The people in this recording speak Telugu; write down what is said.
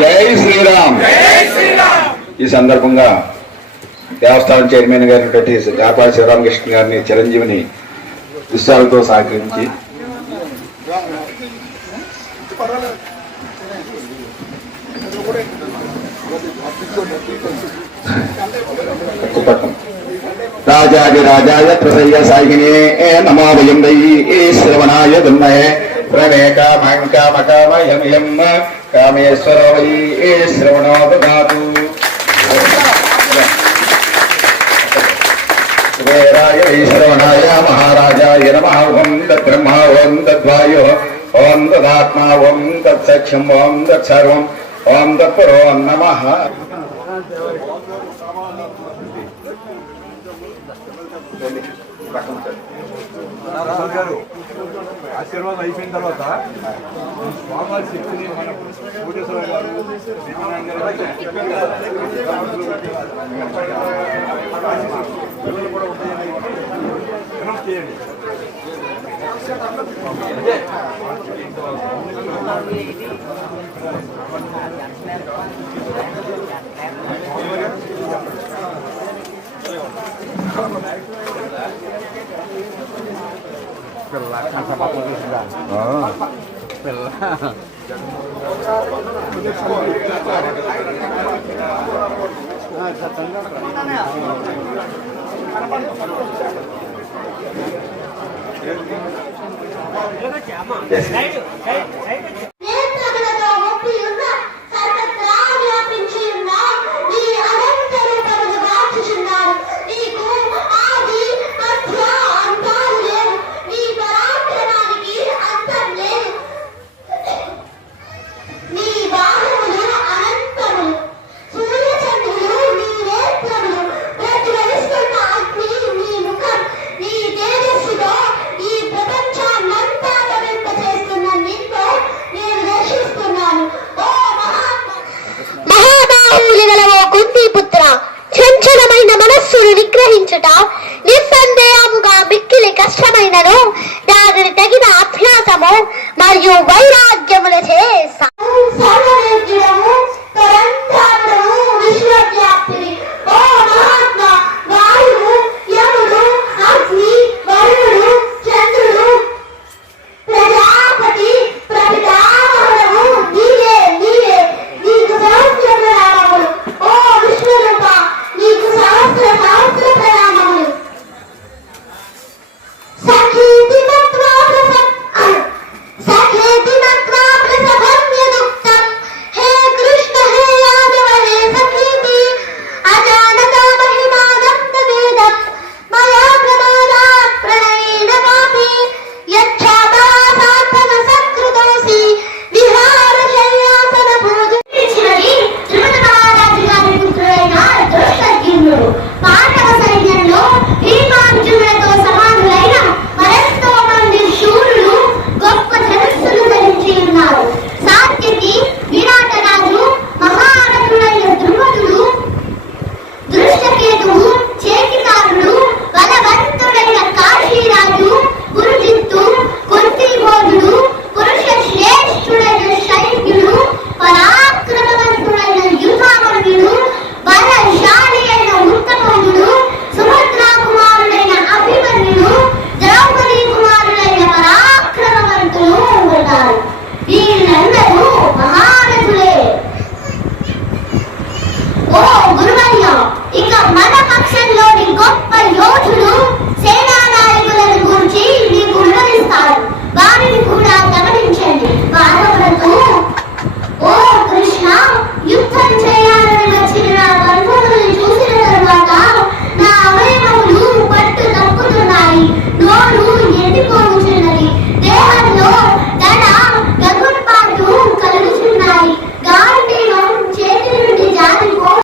జై శ్రీరామ్. ఈ సందర్భంగా దేవస్థానం చైర్మన్ గారినటువంటి గాపాటి శివరామకృష్ణ గారిని చిరంజీవిని విషయాలతో సహకరించి కుప్పట్టం రాజాది రాజాయ ప్రసయ్య సాయినే నమో వయం వై శ్రవణాయ దున్మయే. रमे कामं कामकामयमियं कामेश्वरो वै श्रवणो ददातु। कुबेराय श्रवणाय महाराजाय नमः। ॐ तद्ब्रह्मा ॐ तद्वायो ॐ तदात्मा ॐ तत्सख्यम् ॐ तत्सर्वम् ॐ तत्पुरो नमः। రాహుల్ గారు ఆశీర్వాదం అయిపోయిన తర్వాత స్వామివారి శక్తిని మన కోటేశ్వర గారు పిల్లలు కూడా ఉంటాయని అనౌన్స్ చేయండి Belas, sama polisi enggak. Oh. Belas. Nah, tetangga. Yes. కుంతిపుత్ర చంచలమైన మనస్సును నిగ్రహించుట నిస్సందేహముగా మిక్కిలి కష్టమైనను దానిని